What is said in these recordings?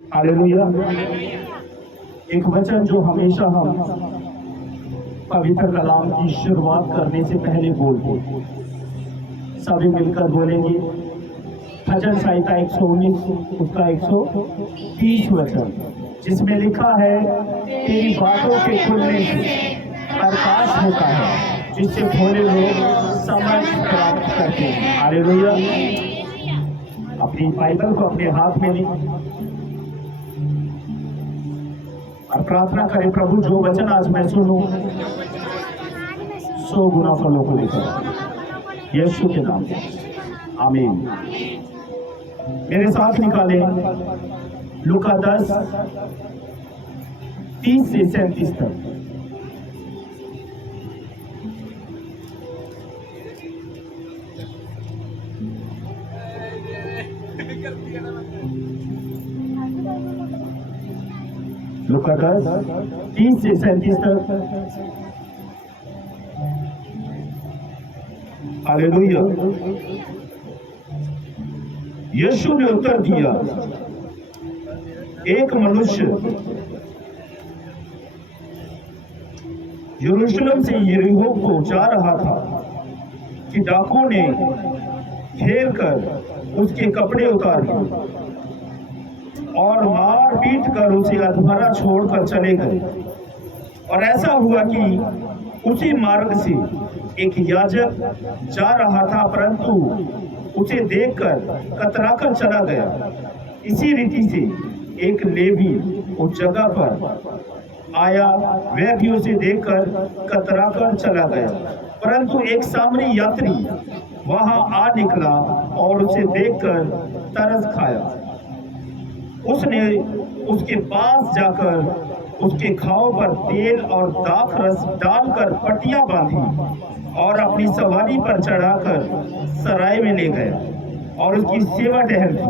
Hallelujah. एक वचन जो हमेशा हम पवित्र कलाम की शुरुआत करने से पहले बोलते, सभी मिलकर बोलेंगे। भजन संहिता 119 उसका 130 वचन, जिसमें लिखा है, तेरी बातों के खुलने से प्रकाश होता है, जिससे भोले लोग समझ प्राप्त करते हैं। हालेलुया। अपनी बाइबल को अपने हाथ में लें और प्रार्थना करें, प्रभु जो वचन आज मैं सुनूं 100 गुना फलों को लेकर, यीशु के नाम में आमीन। मेरे साथ निकालें लूका 10 30 से 37 तक। लूका 10 30 से 37 तक। हालेलुया। यीशु ने उत्तर दिया, एक मनुष्य यरूशलेम से यरीहो को जा रहा था कि डाकुओं ने घेर कर उसके कपड़े उतार लिए और मार पीट कर उसे अधमरा छोड़कर चले गए। और ऐसा हुआ कि उसी मार्ग से एक याजक जा रहा था, परंतु उसे देखकर कतराकर चला गया। इसी रीति से एक लेवी उस जगह पर आया, वह भी उसे देखकर कतराकर चला गया। परंतु एक सामरी यात्री वहां आ निकला और उसे देखकर तरस खाया। उसने उसके पास जाकर उसके घाव पर तेल और दाख रस डालकर पट्टियां बांधी और अपनी सवारी पर चढ़ाकर सराय में ले गया और उसकी सेवा टहल की।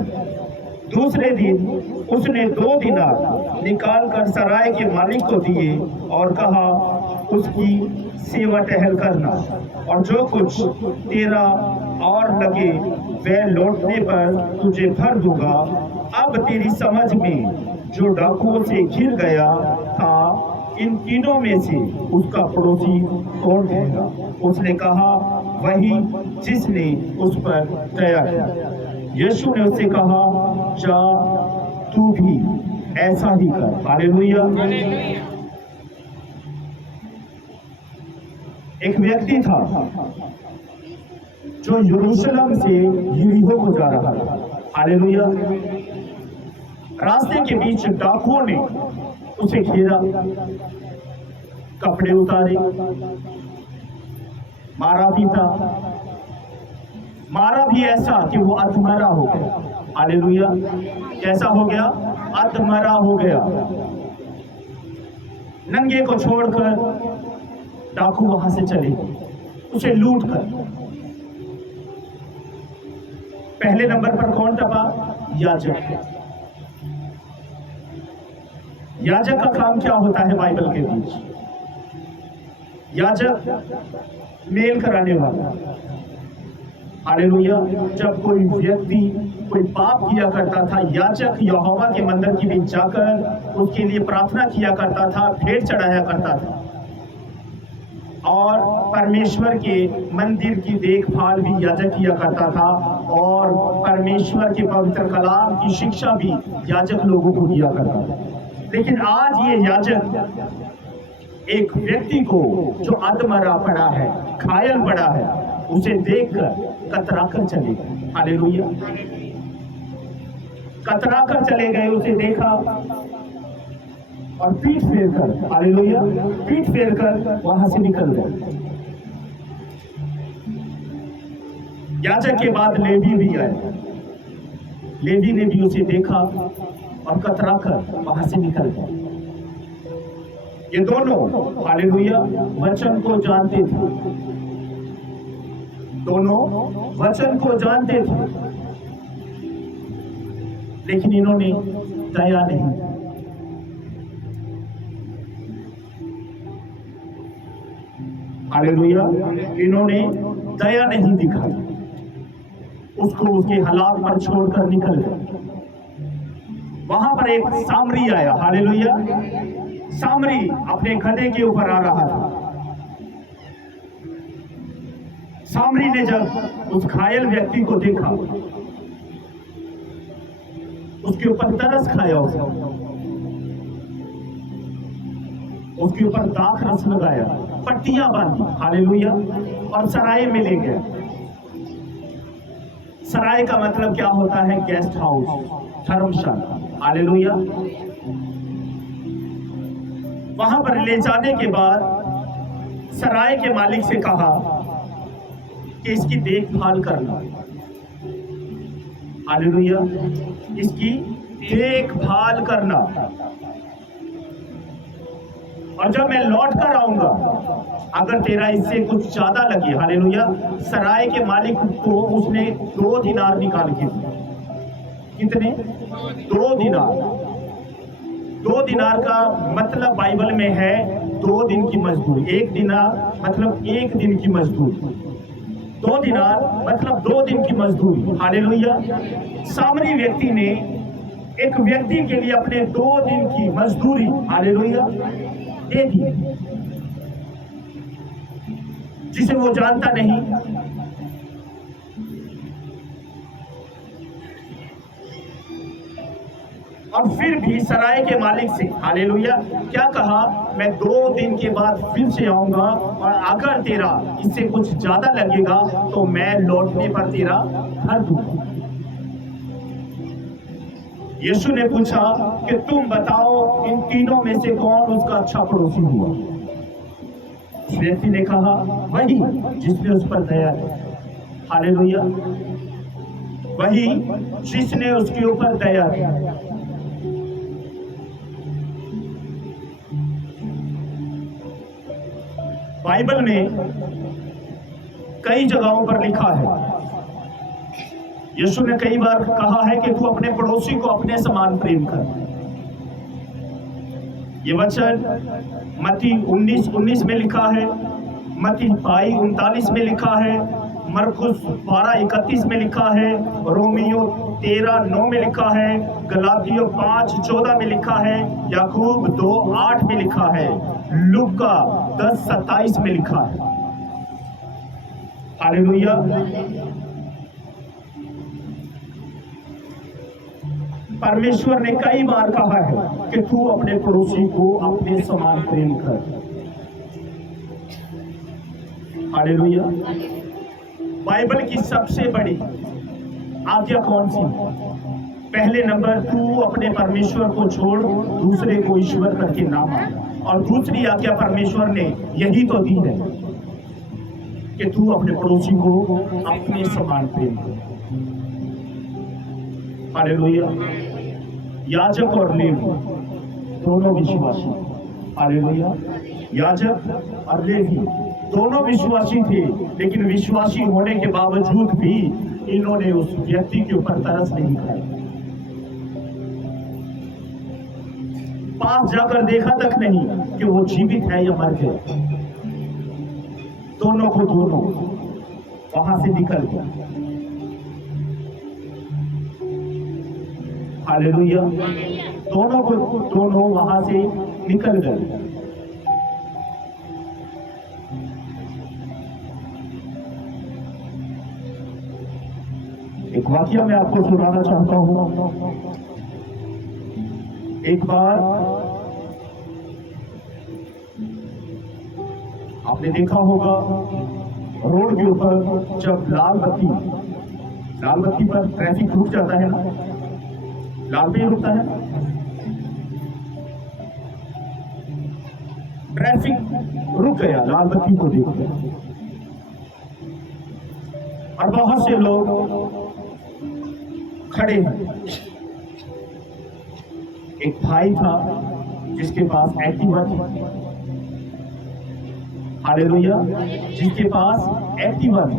दूसरे दिन उसने 2 दिनार निकालकर सराय के मालिक को दिए और कहा, उसकी सेवा टहल करना, और जो कुछ तेरा और लगे वह लौटने पर तुझे भर दूंगा। अब तेरी समझ में जो डाकुओं से घिर गया था, इन तीनों में से उसका पड़ोसी कौन रहेगा? उसने कहा, वही जिसने उस पर दया की। यीशु ने उससे कहा, जा तू भी ऐसा ही कर। हालेलुया। एक व्यक्ति था जो यरूशलेम से यरीहो को जा रहा था। हालेलुया। रास्ते के बीच डाकुओं ने उसे घेरा, कपड़े उतारे, मारा भी था, मारा भी ऐसा कि वो अधमरा हो गया। हालेलुया। कैसा हो गया? अधमरा हो गया। नंगे को छोड़कर डाकू वहां से चले गए, उसे लूट कर। पहले नंबर पर कौन दबा? याजक। याजक का काम क्या होता है बाइबल के बीच? याजक मेल कराने वाला। हालेलुया। जब कोई व्यक्ति कोई पाप किया करता था, याजक यहोवा के मंदिर के बीच जाकर उसके लिए प्रार्थना किया करता था, भेंट चढ़ाया करता था और परमेश्वर के मंदिर की देखभाल भी याजक किया करता था और परमेश्वर के पवित्र कलाम की शिक्षा भी याजक लोगों को दिया करता था। लेकिन आज ये याजक एक व्यक्ति को जो अधमरा पड़ा है, घायल पड़ा है, उसे देखकर कतराकर चले गए। हालेलुया। कतराकर चले गए, उसे देखा और पीठ फेर कर, हालेलुया, पीठ फेर कर वहां से निकल गए। याजक के बाद लेवी भी आए। लेवी ने भी उसे देखा और कतराकर वहां से निकल गए। ये दोनों, हालेलुया, वचन को जानते थे। दोनों वचन को जानते थे, लेकिन इन्होंने दया नहीं। हालेलुया। इन्होंने दया नहीं दिखाई, उसको उसके हालात पर छोड़कर निकल गए। वहां पर एक सामरी आया, हालेलुया। सामरी अपने गधे के ऊपर आ रहा था। सामरी ने जब उस घायल व्यक्ति को देखा, उसके ऊपर तरस खाया, उसके ऊपर दाख रस लगाया, पट्टियां बांधी, हालेलुया, और सराय में ले गया। सराय का मतलब क्या होता है? गेस्ट हाउस, धर्मशाला, हालेलुया। वहां पर ले जाने के बाद सराय के मालिक से कहा कि इसकी देखभाल करना, हालेलुया, इसकी देखभाल करना, और जब मैं लौट कर आऊंगा अगर तेरा इससे कुछ ज्यादा लगे, हालेलुया। सराय के मालिक को उसने 2 दिनार निकाल के दिए। कितने? 2 दिनार। 2 दिनार का मतलब बाइबल में है 2 दिन की मजदूरी। 1 दिनार मतलब 1 दिन की मजदूरी, 2 दिनार मतलब 2 दिन की मजदूरी, हालेलुया। सामरी व्यक्ति ने एक व्यक्ति के लिए अपने 2 दिन की मजदूरी, हालेलुया, दे दी, जिसे वो जानता नहीं। और फिर भी सराय के मालिक से, हालेलुया, क्या कहा? मैं 2 दिन के बाद फिर से आऊंगा, और अगर तेरा इससे कुछ ज्यादा लगेगा तो मैं लौटने पर तेरा घर दूंगा। यीशु ने पूछा कि तुम बताओ इन तीनों में से कौन उसका अच्छा पड़ोसी हुआ? उस व्यक्ति ने कहा, वही जिसने उस पर दया की, हालेलुया, वही जिसने उसके ऊपर दया की। बाइबल में कई जगहों पर लिखा है, यीशु ने कई बार कहा है कि तू अपने पड़ोसी को अपने समान प्रेम कर। ये वचन मत्ती 19:19 में लिखा है, मत्ती 22:39 में लिखा है, मरकुस 12:31 में लिखा है, रोमियो 13:9 में लिखा है, गलातियों 5:14 में लिखा है, याकूब 2:8 में लिखा है, लूका 10:27 में लिखा है, हालेलुया। परमेश्वर ने कई बार कहा है कि तू अपने पड़ोसी को अपने समान प्रेम कर, हालेलुया। बाइबल की सबसे बड़ी आज्ञा कौन सी? पहले नंबर, तू अपने परमेश्वर को छोड़ दूसरे को ईश्वर करके ना मान। और दूसरी आज्ञा परमेश्वर ने यही तो दी है कि तू अपने पड़ोसी को अपने समान प्रेम कर, हालेलुया। याजक और लेवी दोनों विश्वासी, हालेलुया। याजक और लेवी दोनों विश्वासी थे, लेकिन विश्वासी होने के बावजूद भी इन्होंने उस व्यक्ति के ऊपर तरस नहीं खाया। पास जाकर देखा तक नहीं कि वो जीवित है या मर गया। दोनों को दोनों वहां से निकल गया, हालेलुया। दोनों को दोनों वहां से निकल गए। एक वाकया मैं आपको सुनाना चाहता हूं। एक बार आपने देखा होगा, रोड के ऊपर जब लाल बत्ती पर ट्रैफिक रुक जाता है ना, लाल पे रुकता है, ट्रैफिक रुक गया लाल बत्ती को देखकर, और बहुत से लोग खड़े हैं। एक भाई था जिसके पास एक्टिवा थी, हालेलुया, जिसके पास एक्टिवा थी।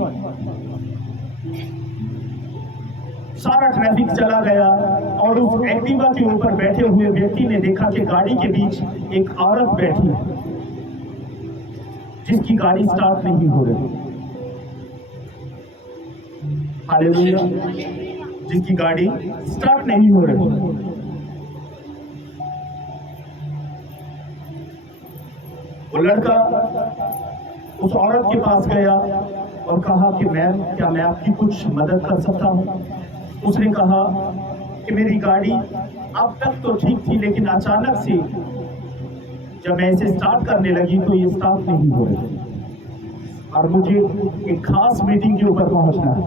सारा ट्रैफिक चला गया और उस एक्टिवा के ऊपर बैठे हुए व्यक्ति ने देखा कि गाड़ी के बीच एक औरत बैठी है जिसकी गाड़ी स्टार्ट नहीं हो रही, हालेलुया, जिसकी गाड़ी स्टार्ट नहीं हो रही। वो लड़का उस औरत के पास गया और कहा कि मैम, क्या मैं आपकी कुछ मदद कर सकता हूँ? उसने कहा कि मेरी गाड़ी अब तक तो ठीक थी, लेकिन अचानक से जब मैं इसे स्टार्ट करने लगी तो ये स्टार्ट नहीं हो रही और मुझे एक खास मीटिंग के ऊपर पहुंचना है।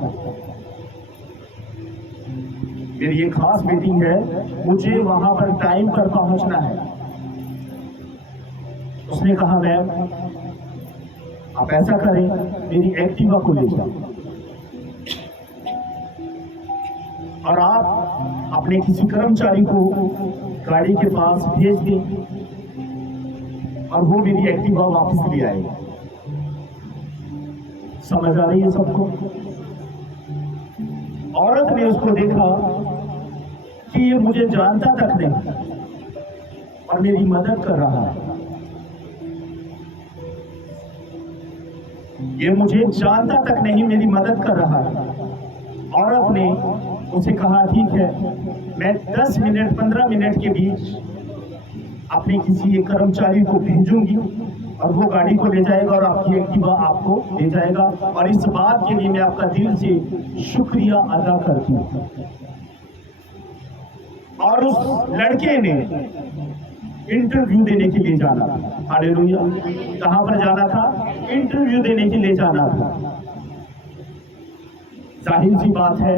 मेरी ये खास मीटिंग है, मुझे वहां पर टाइम पर पहुंचना है। उसने कहा मैम, आप ऐसा करें, मेरी एक्टिवा को ले जाओ और आप अपने किसी कर्मचारी को गाड़ी के पास भेज दें और वो मेरी एक्टिवा वापस ले आएगा। समझ आ रही है सबको? औरत ने उसको देखा कि ये मुझे जानता तक नहीं और मेरी मदद कर रहा है। ये मुझे जानता तक नहीं, मेरी मदद कर रहा है। औरत ने उसे कहा ठीक है, मैं 10 मिनट 15 मिनट के बीच अपने किसी एक कर्मचारी को भेजूंगी और वो गाड़ी को ले जाएगा और आपकी एक्टिवा आपको ले जाएगा, और इस बात के लिए मैं आपका दिल से शुक्रिया अदा करती हूँ। और उस लड़के ने इंटरव्यू देने के लिए जाना था। हालेलुया! कहां पर जाना था? इंटरव्यू देने के लिए जाना था। जाहिर सी बात है,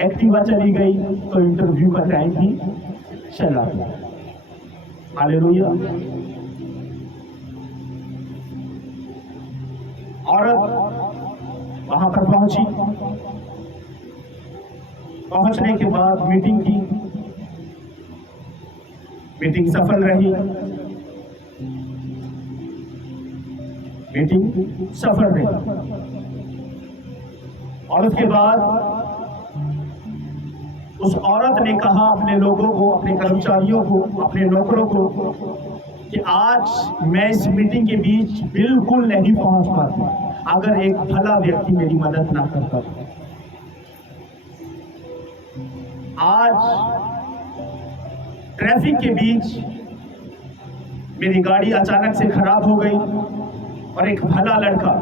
एक्टिवा चली गई तो इंटरव्यू का टाइम भी चला गया। हालेलुया! औरत वहां पर पहुंची। पहुंचने के बाद मीटिंग की। मीटिंग सफल रही। मीटिंग सफल रही और उसके बाद उस औरत ने कहा अपने लोगों को, अपने कर्मचारियों को, अपने नौकरों को कि आज मैं इस मीटिंग के बीच बिल्कुल नहीं पहुंच पाती अगर एक भला व्यक्ति मेरी मदद ना करता। आज ट्रैफिक के बीच मेरी गाड़ी अचानक से खराब हो गई और एक भला लड़का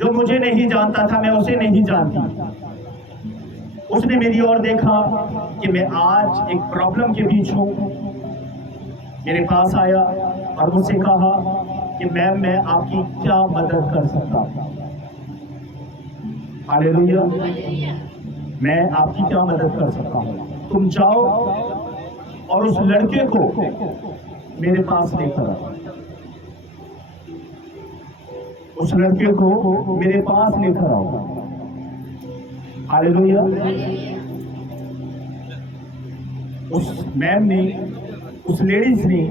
जो मुझे नहीं जानता था, मैं उसे नहीं जानती, उसने मेरी ओर देखा कि मैं आज एक प्रॉब्लम के बीच हूं, मेरे पास आया और मुझसे कहा कि मैम, मैं आपकी क्या मदद कर सकता हूं? हालेलुया! मैं आपकी क्या मदद कर सकता हूं? तुम जाओ और उस लड़के को मेरे पास लेकर आओ। उस लड़के को मेरे पास लेकर आओ। हालेलुया! उस मैम ने, उस लेडीज ने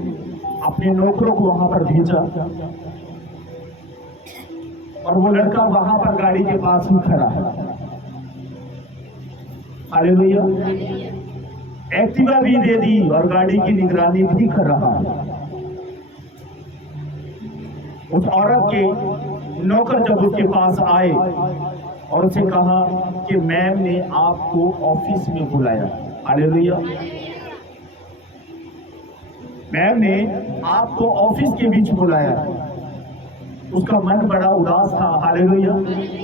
अपने नौकरों को वहां पर भेजा और वो लड़का वहां पर गाड़ी के पास ही खड़ा है। हालेलुया! एक्टिवा भी दे दी और गाड़ी की निगरानी भी कर रहा है। उस औरत के नौकर जब उसके पास आए और उसे कहा कि मैम ने आपको ऑफिस में बुलाया। हालेलुया! मैम ने आपको ऑफिस के बीच बुलाया। उसका मन बड़ा उदास था। हालेलुया!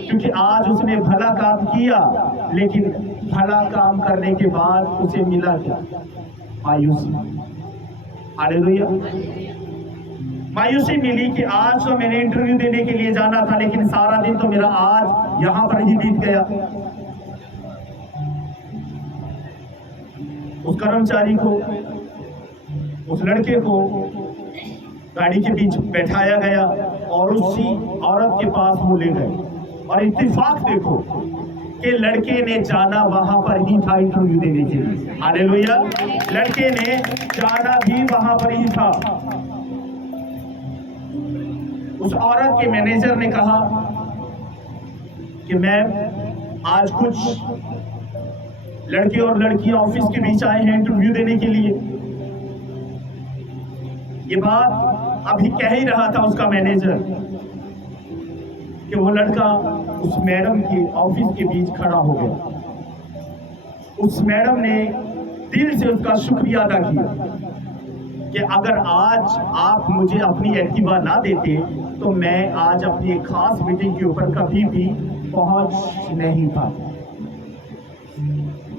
क्योंकि आज उसने भला काम किया, लेकिन भला काम करने के बाद उसे मिला क्या? मायूसी। हालेलुया! मायूसी मिली कि आज तो मैंने इंटरव्यू देने के लिए जाना था, लेकिन सारा दिन तो मेरा आज यहां पर ही बीत गया। उस कर्मचारी को, उस लड़के को गाड़ी के बीच बैठाया गया और उसी औरत के पास वो ले गए। और इत्तेफाक देखो कि लड़के ने जाना वहां पर ही था इंटरव्यू देने के लिए। हालेलुया! लड़के ने जाना भी वहां पर ही था। उस औरत के मैनेजर ने कहा कि मैम, आज कुछ लड़के और लड़कियां ऑफिस के बीच आए हैं इंटरव्यू देने के लिए। ये बात अभी कह ही रहा था उसका मैनेजर कि वो लड़का उस मैडम के ऑफिस के बीच खड़ा हो गया। उस मैडम ने दिल से उसका शुक्रिया अदा किया कि अगर आज आप मुझे अपनी एक्टिवा ना देते तो मैं आज अपनी एक खास मीटिंग के ऊपर कभी भी पहुंच नहीं पाता।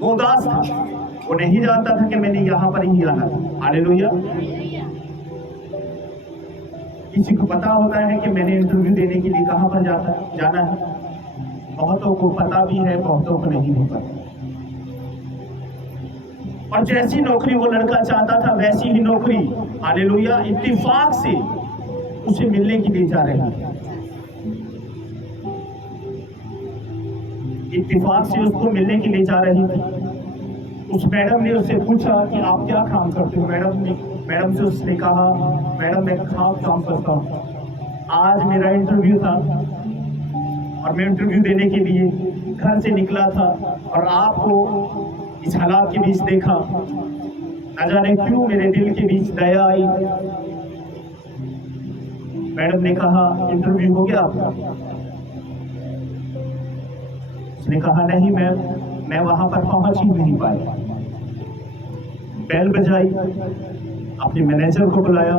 वो उदास था, वो नहीं जानता था कि मैंने यहां पर ही आना था। हालेलुया। किसी को पता होता है कि मैंने इंटरव्यू देने के लिए कहां पर जाना है? बहुतों को पता भी है, बहुतों को नहीं होता। और जैसी नौकरी वो लड़का चाहता था वैसी ही नौकरी, हालेलुया, इत्तेफाक से उसे मिलने के लिए जा रही है। इत्तेफाक से उसको मिलने के लिए जा रही थी। उस मैडम ने उससे पूछा कि आप क्या काम करते हो? मैडम से उसने कहा, मैडम मैं खास काम करता हूँ। आज मेरा इंटरव्यू था और मैं इंटरव्यू देने के लिए घर से निकला था और आपको इस हालात के बीच देखा। न जाने क्यों मेरे दिल के बीच दया आई। मैडम ने कहा, इंटरव्यू हो गया आपका? उसने कहा, नहीं मैम, मैं वहां पर पहुंच ही नहीं पाया। बेल बजाई, अपने मैनेजर को बुलाया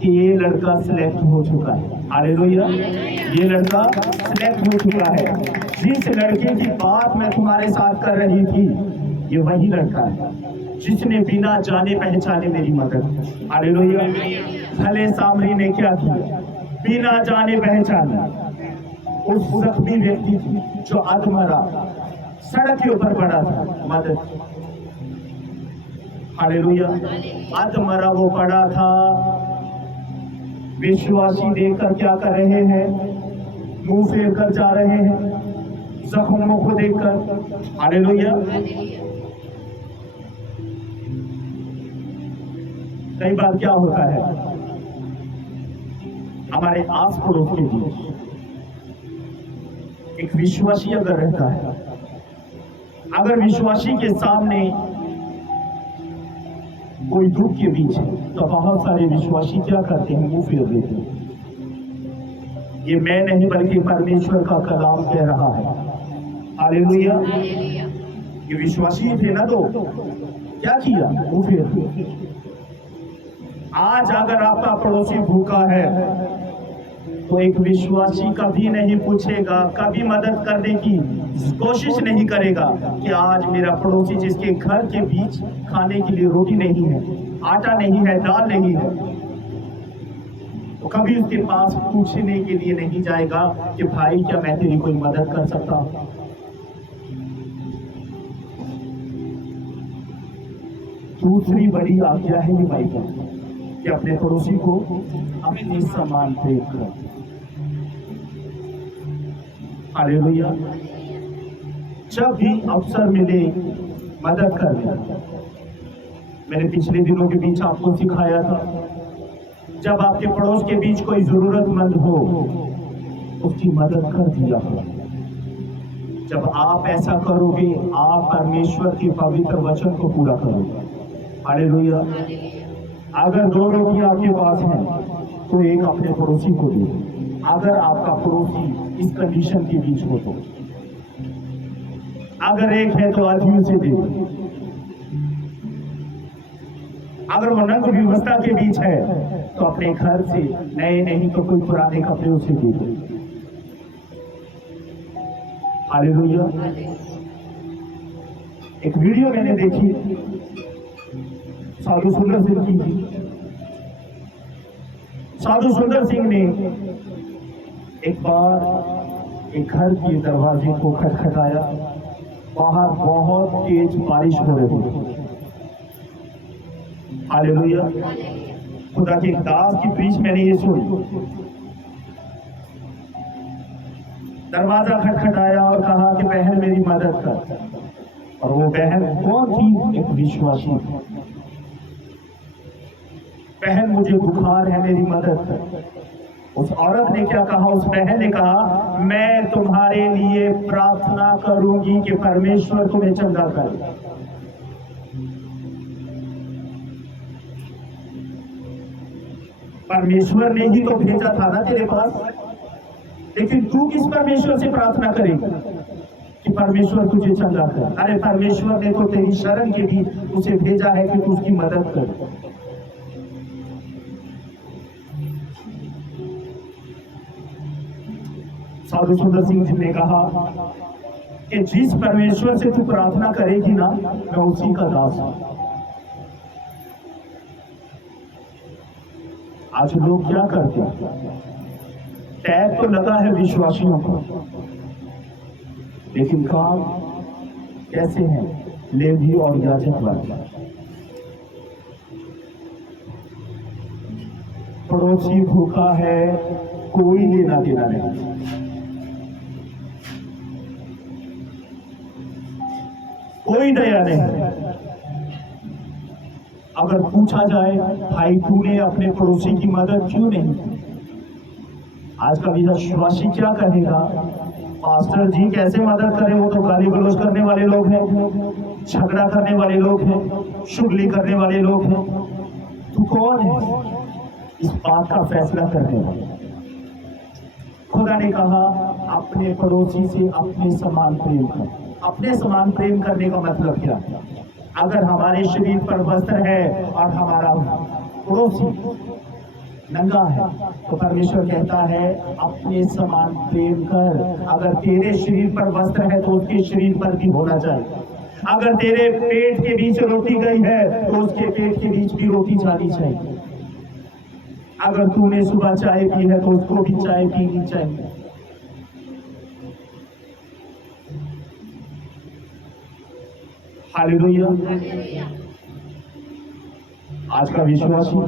कि ये लड़का सिलेक्ट हो चुका है। हालेलुया, ये लड़का सिलेक्ट हो चुका है। जिस लड़के की बात मैं तुम्हारे साथ कर रही थी, ये वही लड़का है जिसने बिना जाने पहचाने मेरी मदद। हालेलुया। भले सामरी ने क्या किया? बिना जाने पहचाने उस जख्मी व्यक्ति की जो अधमरा सड़क के ऊपर पड़ा था, मदद। हालेलुया। अधमरा वो पड़ा था। विश्वासी देखकर क्या कर रहे हैं? मुंह फेर कर जा रहे हैं जख्मों को देखकर। हालेलुया। कई बार क्या होता है हमारे आस पड़ोस के बीच, एक विश्वासी अगर रहता है, अगर विश्वासी के सामने कोई दुख के बीच है तो बहुत सारे विश्वासी क्या करते हैं? मुंह फेर देते हैं। ये मैं नहीं बल्कि परमेश्वर का कलाम कह रहा है। हालेलुया। ये विश्वासी थे ना, तो क्या किया? मुंह फेर दिया। आज अगर आपका पड़ोसी भूखा है तो एक विश्वासी कभी नहीं पूछेगा, कभी मदद करने की कोशिश नहीं करेगा कि आज मेरा पड़ोसी जिसके घर के बीच खाने के लिए रोटी नहीं है, आटा नहीं है, दाल नहीं है, तो कभी उसके पास पूछने के लिए नहीं जाएगा कि भाई क्या मैं तेरी कोई मदद कर सकता हूं। दूसरी बड़ी आज्ञा है ये बाइबल कि अपने पड़ोसी को अपने समान देखकर। हालेलुया। जब भी अवसर मिले मदद करने। मैंने पिछले दिनों के बीच आपको सिखाया था, जब आपके पड़ोस के बीच कोई जरूरतमंद हो उसकी मदद कर दिया करो। जब आप ऐसा करोगे आप परमेश्वर के पवित्र वचन को पूरा करोगे। हालेलुया। अगर 2 रोटियां आपके पास हैं तो एक अपने पड़ोसी को दो। अगर आपका पड़ोसी इस कंडीशन के बीच हो तो, अगर एक है तो आधी उसे दे दो। अगर वो नंग व्यवस्था के बीच है तो अपने घर से नए नहीं तो कोई पुराने कपड़े उसे दे दो। हालेलुया। एक वीडियो मैंने देखी साधु सुंदर सिंह की। साधु सुंदर सिंह ने एक बार एक घर के दरवाजे को खटखटाया। बाहर बहुत तेज बारिश हो रही थी। हालेलुया। खुदा के दास की प्रीच मैंने ये सुनी। दरवाजा खटखटाया और कहा कि बहन मेरी मदद कर। और वो बहन कौन थी? एक विश्वासी। बहन मुझे बुखार है, मेरी मदद कर। उस औरत ने क्या कहा? उस बहन ने कहा मैं तुम्हारे लिए प्रार्थना करूंगी कि परमेश्वर तुम्हें चंगा करे। परमेश्वर ने ही तो भेजा था ना तेरे पास, लेकिन तू किस परमेश्वर से प्रार्थना करेगी कि परमेश्वर तुझे चंगा करे? अरे परमेश्वर ने तो तेरी शरण के भी उसे भेजा है कि तू उसकी मदद कर। साधु सुंदर सिंह जी ने कहा कि जिस परमेश्वर से तू प्रार्थना करेगी ना, मैं उसी का दास हूं। आज लोग क्या करते हैं? टैग तो लगा है विश्वासियों को, लेकिन काम कैसे हैं? लेवी और याजक वाले। पड़ोसी भूखा है, कोई लेना देना नहीं। कोई दया नहीं। अगर पूछा जाए, भाई तूने अपने पड़ोसी की मदद क्यों नहीं? आज का विश्वासी क्या कहेगा? पास्टर जी कैसे मदद करें, वो तो गाली गलौज करने वाले लोग हैं, झगड़ा करने वाले लोग हैं, चुगली करने वाले लोग हैं। तू कौन है इस बात का फैसला करने वाला? खुदा ने कहा अपने पड़ोसी से अपने समान प्रेम कर। अपने समान प्रेम करने का मतलब क्या है? अगर हमारे शरीर पर वस्त्र है और हमारा पड़ोसी नंगा है, तो परमेश्वर कहता है अपने समान प्रेम कर। अगर तेरे शरीर पर वस्त्र है तो उसके शरीर पर भी होना चाहिए। अगर तेरे पेट के बीच रोटी गई है तो उसके पेट के बीच भी रोटी जानी चाहिए। अगर तूने सुबह चाय पी है तो उसको भी चाय पीनी चाहिए। हालेलुया। आज का विश्वासी,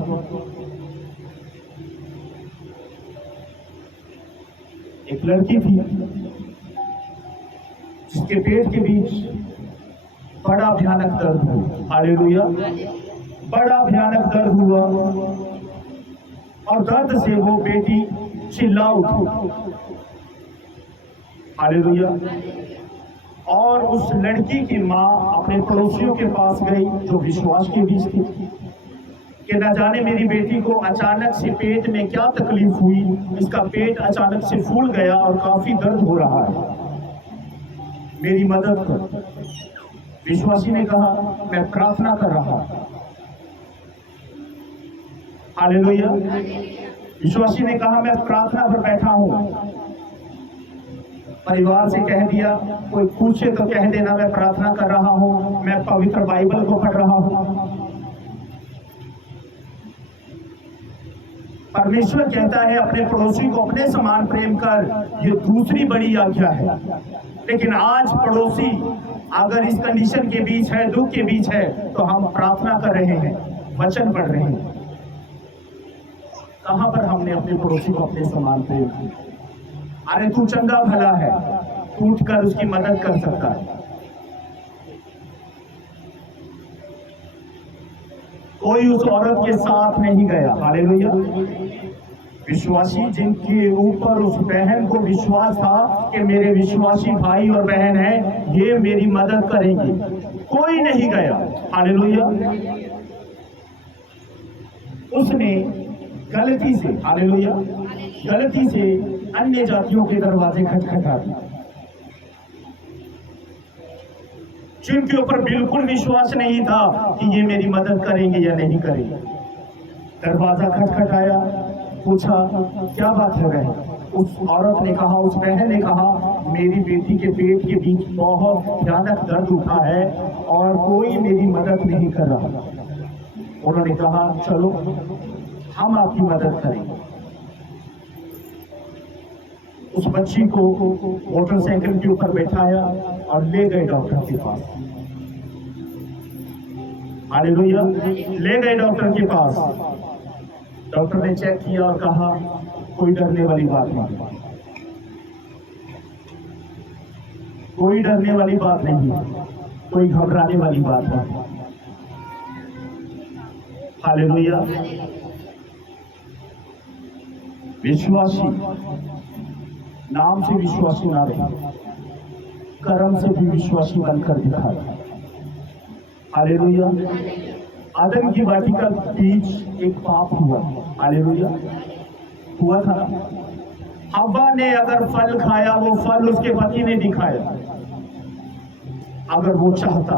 एक लड़की थी जिसके पेट के बीच बड़ा भयानक दर्द हुआ। हालेलुया। बड़ा भयानक दर्द हुआ और दर्द से वो बेटी चिल्ला उठी। हालेलुया। और उस लड़की की माँ अपने पड़ोसियों के पास गई जो विश्वास के बीच थी कि न जाने मेरी बेटी को अचानक से पेट में क्या तकलीफ हुई, इसका पेट अचानक से फूल गया और काफी दर्द हो रहा है, मेरी मदद कर। विश्वासी ने कहा मैं प्रार्थना कर रहा हूं। हालेलुया। विश्वासी ने कहा मैं प्रार्थना पर बैठा हूं। परिवार से कह दिया, कोई पूछे तो कह देना मैं प्रार्थना कर रहा हूं, मैं पवित्र बाइबल को पढ़ रहा हूं। परमेश्वर कहता है अपने पड़ोसी को अपने समान प्रेम कर, ये दूसरी बड़ी आज्ञा है। लेकिन आज पड़ोसी अगर इस कंडीशन के बीच है, दुख के बीच है, तो हम प्रार्थना कर रहे हैं, वचन पढ़ रहे हैं। कहां पर हमने अपने पड़ोसी को अपने समान प्रेम किया? अरे तू चंगा भला है, तू उठकर उसकी मदद कर सकता है। कोई उस औरत के साथ नहीं गया। हालेलुया। विश्वासी जिनके ऊपर उस बहन को विश्वास था कि मेरे विश्वासी भाई और बहन हैं, ये मेरी मदद करेंगे, कोई नहीं गया। हालेलुया। उसने गलती से, हालेलुया, गलती से अन्य जातियों के दरवाजे खटखटा दिए, जिनके ऊपर बिल्कुल विश्वास नहीं था कि ये मेरी मदद करेंगे या नहीं करेंगे। दरवाजा खटखटाया, पूछा क्या बात है बहन? उस औरत ने कहा, उस बहन ने कहा मेरी बेटी के पेट के बीच बहुत भयानक दर्द उठा है और कोई मेरी मदद नहीं कर रहा। उन्होंने कहा चलो हम आपकी मदद करेंगे। उस बच्ची को मोटरसाइकिल के ऊपर बैठाया और ले गए डॉक्टर के पास। हालेलुया। ले गए डॉक्टर के पास। डॉक्टर ने चेक किया और कहा कोई डरने वाली बात नहीं, कोई डरने वाली बात नहीं, कोई घबराने वाली बात नहीं। हालेलुया। विश्वासी नाम से विश्वासी ना रहे, कर्म से भी विश्वासी बनकर दिखाए। हालेलुया। आदम की वाटिका के बीच एक पाप हुआ। हालेलुया। हुआ था। हव्वा ने अगर फल खाया, वो फल उसके पति ने दिखाया। अगर वो चाहता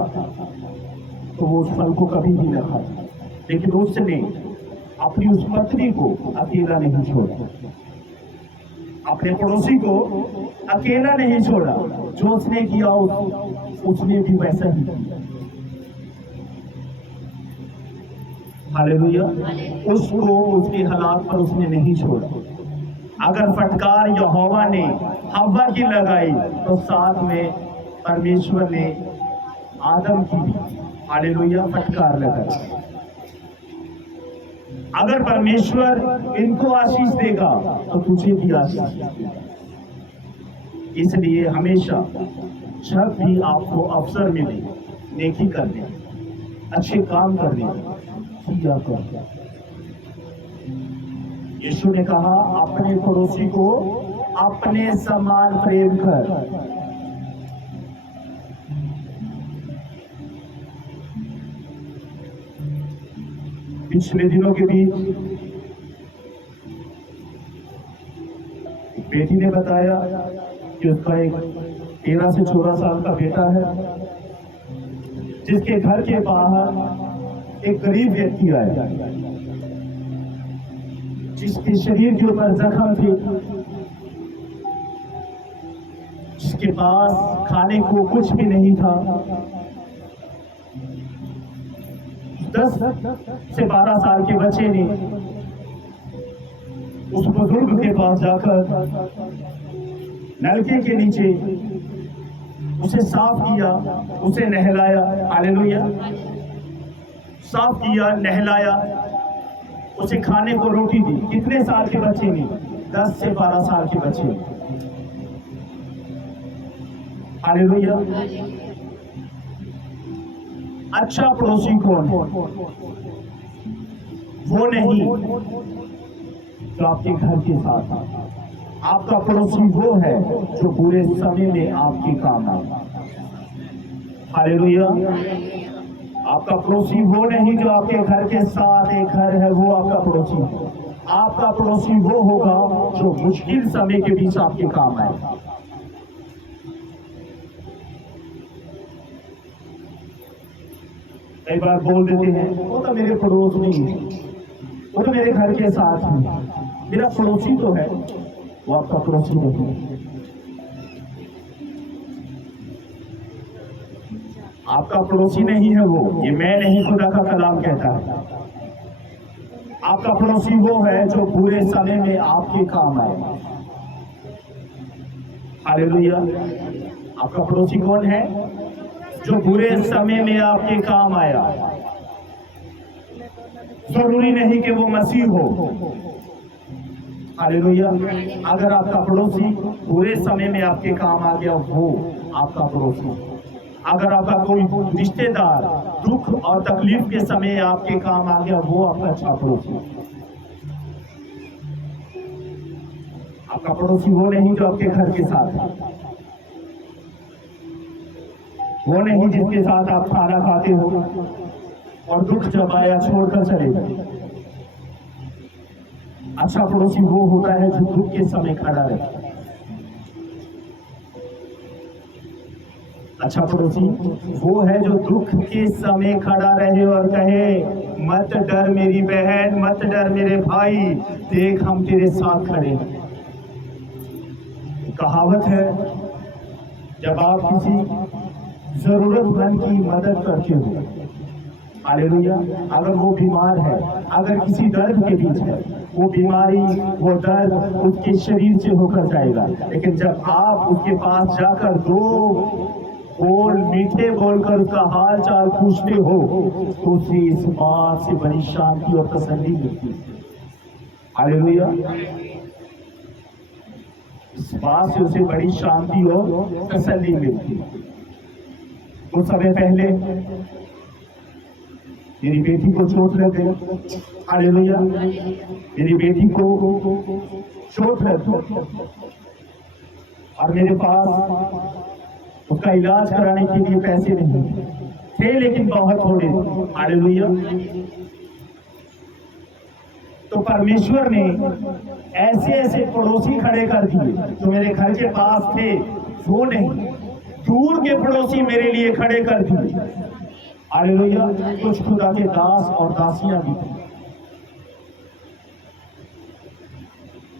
तो वो उस फल को कभी भी न खाता, लेकिन उसने अपनी उस पत्नी को अकेला नहीं छोड़ा। अपने पड़ोसी को अकेला नहीं छोड़ा, जो उसने किया उसने भी वैसा ही किया। हालेलुया। उसको उसके हालात पर उसने नहीं छोड़ा। अगर फटकार यहोवा ने हव्वा की लगाई तो साथ में परमेश्वर ने आदम की भी, हालेलुया, फटकार लगाई। अगर परमेश्वर इनको आशीष देगा तो तुझे भी आशीष देगा। इसलिए हमेशा जब भी आपको अवसर मिले नेकी करने, अच्छे काम करने किया करो। यीशु ने कहा अपने पड़ोसी को अपने समान प्रेम कर। पिछले दिनों के बीच बेटी ने बताया कि उसका एक 13 से 14 साल का बेटा है, जिसके घर के बाहर एक गरीब व्यक्ति आया, जिसके शरीर के ऊपर जख्म थे, जिसके पास खाने को कुछ भी नहीं था। 10 से 12 साल के बच्चे ने उस बुजुर्ग के पास जाकर नलके के नीचे उसे साफ किया, उसे नहलाया। हालेलुया। साफ किया, नहलाया, उसे खाने को रोटी दी। कितने साल के बच्चे ने? 10 से 12 साल के बच्चे। हालेलुया। अच्छा पड़ोसी कौन है? वो नहीं जो आपके घर के साथ। आपका पड़ोसी वो है जो बुरे समय में आपके काम आए। हालेलुया। आपका पड़ोसी वो नहीं जो आपके घर के साथ एक घर है, वो आपका पड़ोसी है। आपका पड़ोसी वो होगा जो मुश्किल समय के बीच आपके काम आए। कई बार बोल देते हैं वो तो मेरे पड़ोस में ही है, वो तो मेरे घर के साथ है, मेरा पड़ोसी तो है। वो आपका पड़ोसी नहीं है। आपका पड़ोसी नहीं है वो, ये मैं नहीं, खुदा का कलाम कहता है। आपका पड़ोसी वो है जो बुरे समय में आपके काम आए। हालेलुया। आपका पड़ोसी कौन है? जो बुरे समय में आपके काम आया। जरूरी नहीं कि वो मसीह हो। हालेलुया। अगर आपका पड़ोसी बुरे समय में आपके काम आ गया, वो आपका पड़ोसी। अगर आपका कोई रिश्तेदार दुख और तकलीफ के समय आपके काम आ गया, वो आपका अच्छा पड़ोसी। आपका पड़ोसी वो नहीं जो आपके घर के साथ है, वो नहीं जिसके साथ आप खाना खाते हो और दुख जब आया छोड़कर चले गए। अच्छा पड़ोसी वो होता है जो दुख के समय खड़ा रहे। अच्छा पड़ोसी वो है जो दुख के समय खड़ा रहे और कहे मत डर मेरी बहन, मत डर मेरे भाई, देख हम तेरे साथ खड़े हैं। कहावत है, जब आप किसी जरूरतमंद की मदद करते हो, हालेलुया, अगर वो बीमार है, अगर किसी दर्द के बीच है, वो बीमारी, वो दर्द उसके शरीर से होकर जाएगा। लेकिन जब आप उसके पास जाकर दो बोल मीठे बोलकर उसका हाल चाल पूछते हो, तो उसे इस बात से बड़ी शांति और तसल्ली मिलती है। हालेलुया। इस बात से उसे बड़ी शांति और तसल्ली मिलती है। कुछ समय पहले मेरी बेटी को चोट लग गई। हालेलुया। मेरी बेटी को चोट लग गई और मेरे पास उसका इलाज कराने के लिए पैसे नहीं थे, लेकिन बहुत थोड़े। हालेलुया। तो परमेश्वर ने ऐसे ऐसे पड़ोसी खड़े कर दिए जो मेरे घर के पास थे, वो नहीं, दूर के पड़ोसी मेरे लिए खड़े कर दिए। हालेलुया। कुछ खुदा के दास और दासियां भी थे।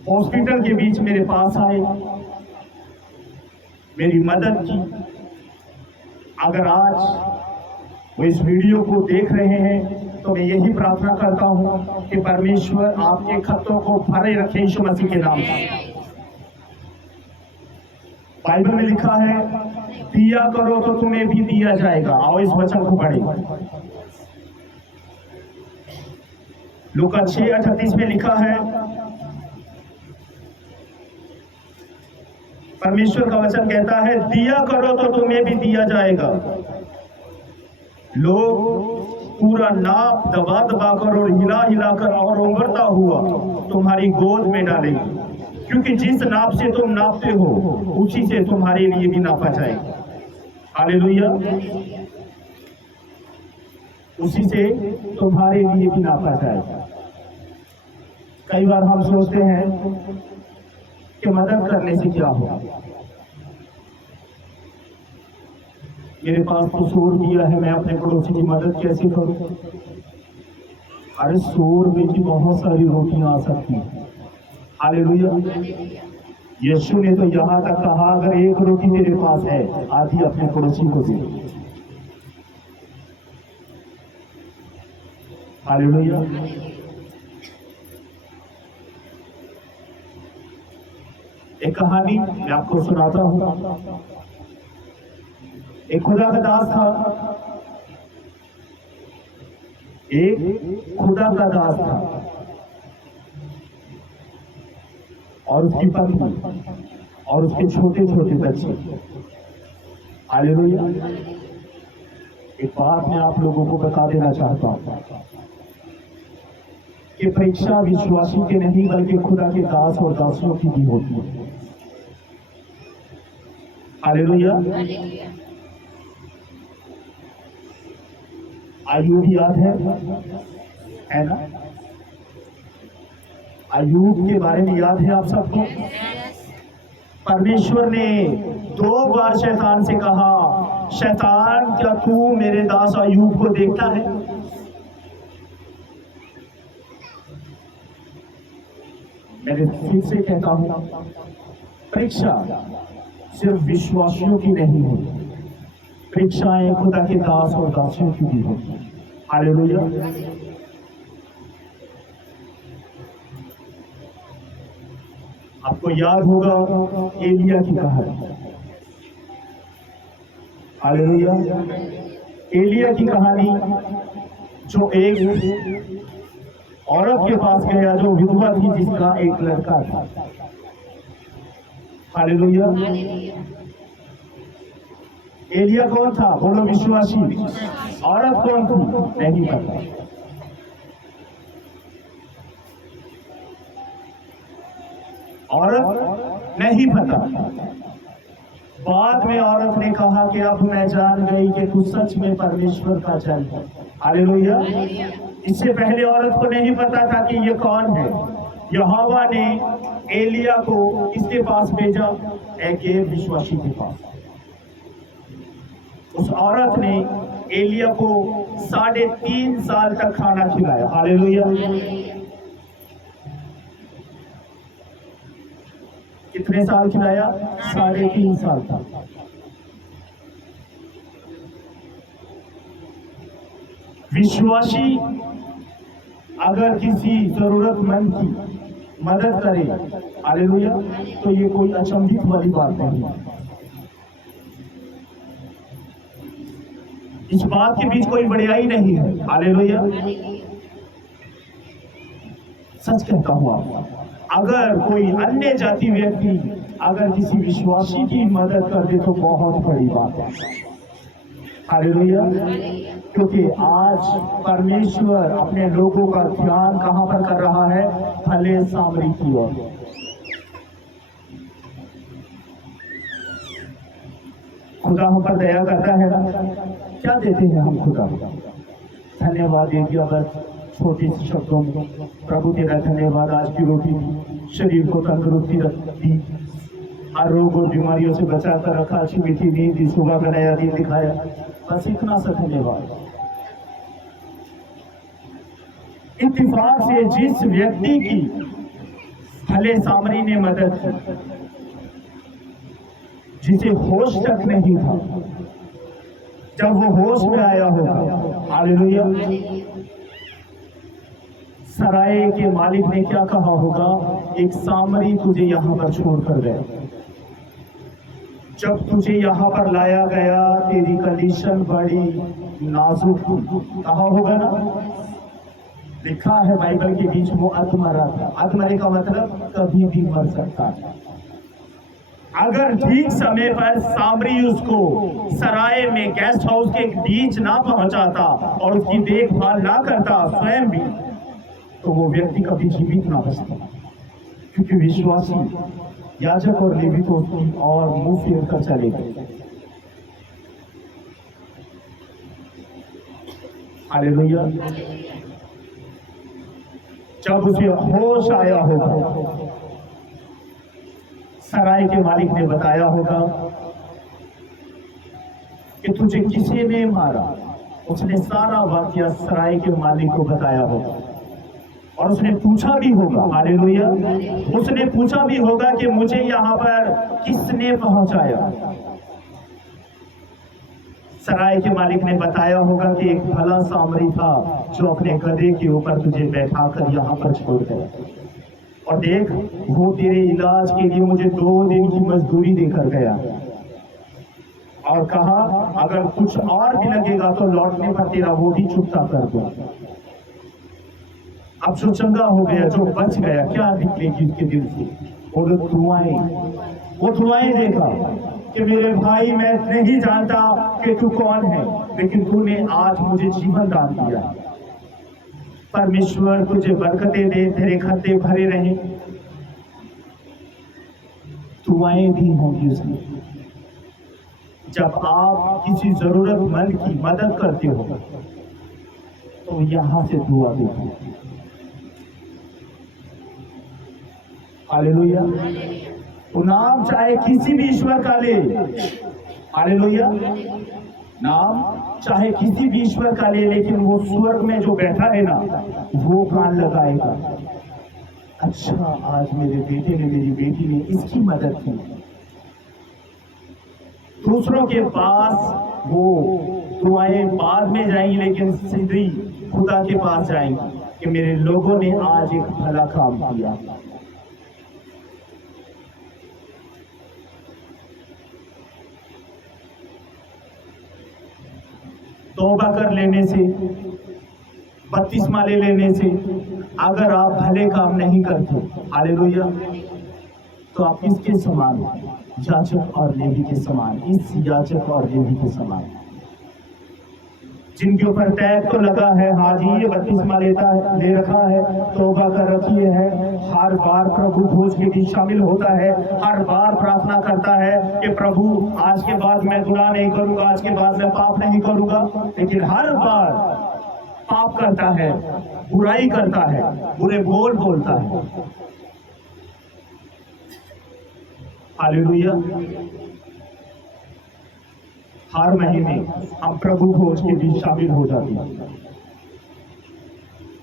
हॉस्पिटल के बीच मेरे पास आए, मेरी मदद की। अगर आज वो इस वीडियो को देख रहे हैं तो मैं यही प्रार्थना करता हूं कि परमेश्वर आपके खतों को भरे रखे यीशु मसीह के नाम से। बाइबल में लिखा है, दिया करो तो तुम्हें भी दिया जाएगा। आओ इस वचन को पढ़ें। लूका 6:38 में लिखा है, परमेश्वर का वचन कहता है, दिया करो तो तुम्हें भी दिया जाएगा। लोग पूरा नाप दबा दबा कर और हिला हिला कर और उंगरता हुआ तुम्हारी गोद में डालेंगे, क्योंकि जिस नाप से तुम नापते हो उसी से तुम्हारे लिए भी नापा जाएगा। हालेलुया। उसी से तुम्हारे लिए भी नापा जाएगा। कई बार हम सोचते हैं कि मदद करने से क्या होगा, मेरे पास तो 100 रुपया है, मैं अपने पड़ोसी की मदद कैसे करूं? अरे 100 रुपए की बहुत सारी रोटियां आ सकती हैं। हालेलुया। यीशु ने तो यहां तक कहा, अगर 1 रोटी तेरे पास है, आधी अपने पड़ोसी को दे। हालेलुया। एक कहानी मैं आपको सुनाता हूं। एक खुदा का दास था, एक खुदा का दास था और उसकी पत्नी और उसके छोटे छोटे बच्चे। हालेलुया। एक बात मैं आप लोगों को बता देना चाहता हूं कि परीक्षा विश्वासी के नहीं बल्कि खुदा के दास और दासियों की भी होती है। हालेलुया। अय्यूब याद है ना? अय्यूब के बारे में याद है आप सबको? परमेश्वर ने 2 बार शैतान से कहा, शैतान क्या तू मेरे दास अय्यूब को देखता है? मैं फिर से कहता हूं, परीक्षा सिर्फ विश्वासियों की नहीं है, परीक्षाएं खुदा के दास और दासियों की भी होती है। हालेलुया। आपको याद होगा एलिया की कहानी। हालेलुया। एलिया की कहानी, जो एक औरत के पास गया जो विधवा थी, जिसका एक लड़का था। हालेलुया। एलिया कौन था? बोलो विश्वासी। औरत कौन थी? नहीं पता। औरत नहीं पता। बाद में औरत ने कहा कि अब मैं जान गई कि तू सच में परमेश्वर का जन है। हालेलुया। इससे पहले औरत को नहीं पता था कि ये कौन है। यहोवा ने एलिया को किसके पास भेजा? एक विश्वासी के पास। उस औरत ने एलिया को 3.5 साल तक खाना खिलाया। हालेलुया। कितने साल खिलाया? 3.5 साल तक। विश्वासी अगर किसी जरूरतमंद की मदद करे, हालेलुया, तो ये कोई अचंभित वाली बात नहीं है। इस बात के बीच कोई बड़ाई नहीं है। हालेलुया। सच कहता हूं, आप अगर कोई अन्य जाति व्यक्ति अगर किसी विश्वासी की मदद कर दे तो बहुत बड़ी बात है। हालेलुया। क्योंकि आज परमेश्वर अपने लोगों का ध्यान कहां पर कर रहा है? भले सामरी की ओर। खुदा हम पर दया करता है ना? क्या देते हैं हम खुदा? धन्यवाद दे दिया बस छोटे से शब्दों में। प्रभु तेरा धन्यवाद, आज की रोटी दी, शरीर को तंदुरुस्ती दी, हर रोग और बीमारियों से बचा कर रखा, अच्छी मीठी नींद दी, सुबह का नया दिन दिखाया। बस इतना सा धन्यवाद। इत्तेफाक से जिस व्यक्ति की भले सामरी ने मदद की, जिसे होश तक नहीं था। जब वो होश में आया होगा, हालेलुया, सराय के मालिक ने क्या कहा होगा, एक सामरी तुझे यहां पर छोड़कर गया। जब तुझे यहाँ पर लाया गया तेरी कंडीशन बड़ी नाजुक थी, कहा होगा ना, लिखा है बाइबल के बीच वो अधमरा था। अधमरे का मतलब कभी भी मर सकता है। अगर ठीक समय पर सामरी उसको सराय में गेस्ट हाउस के बीच ना पहुंचाता और उसकी देखभाल ना करता स्वयं भी, तो वो व्यक्ति कभी जीवित ना बचता, क्योंकि विश्वासी याजक और लेवी को उसकी और मुंह फेर कर चले गए। हालेलुया। जब उसे होश आया होगा, सराय के मालिक ने बताया होगा कि तुझे किसी ने मारा। उसने सारा वाकया सराय के मालिक को बताया होगा और उसने पूछा भी होगा, हालेलुया, उसने पूछा भी होगा कि मुझे यहाँ पर किसने पहुंचाया। सराय के मालिक ने बताया होगा कि एक भला सामरी था जो अपने गधे के ऊपर तुझे बैठाकर यहाँ पर छोड़ गया, और देख वो तेरे इलाज के लिए मुझे 2 दिन की मजदूरी देकर गया, और कहा अगर कुछ और भी लगेगा तो लौटने पर तेरा वो भी चुकता कर दो। अब जो चंगा हो गया, जो बच गया, क्या निकलेगी उसके दिल से? वो दुआएं देगा कि मेरे भाई, मैं नहीं जानता कि तू कौन है, लेकिन तूने आज मुझे जीवन दान दिया। परमेश्वर तुझे बरकतें दे, तेरे खाते भरे रहे। दुआएं भी होंगी उसमें। जब आप किसी जरूरतमंद की मदद करते हो तो यहां से दुआ देते हो। हालेलुया। तो नाम चाहे किसी भी ईश्वर का ले, हालेलुया, नाम चाहे किसी भी ईश्वर का ले, लेकिन वो स्वर्ग में जो बैठा है ना, वो कान लगाएगा। अच्छा, आज मेरे बेटे ने, मेरी बेटी ने इसकी मदद की। दूसरों के पास वो दुआएं बाद में जाएंगी, लेकिन सीधी खुदा के पास जाएंगी कि मेरे लोगों ने आज एक भला काम किया। तौबा कर लेने से, बपतिस्मा ले लेने से अगर आप भले काम नहीं करते, हालेलुया, तो आप किसके समान? याजक और लेवी के समान। इस याजक और लेवी के समान जिनके ऊपर टैग तो लगा है, हाजी ये बपतिस्मा लेता है, ले रखा है, तौबा कर रखी है, हर बार प्रभु भोज के बीच शामिल होता है, हर बार प्रार्थना करता है कि प्रभु आज के बाद मैं गुनाह नहीं करूंगा, आज के बाद मैं पाप नहीं करूंगा, लेकिन हर बार पाप करता है, बुराई करता है, बुरे बोल बोलता है। हालेलुया। हर महीने हम प्रभु भोज के बीच शामिल हो जाते हैं।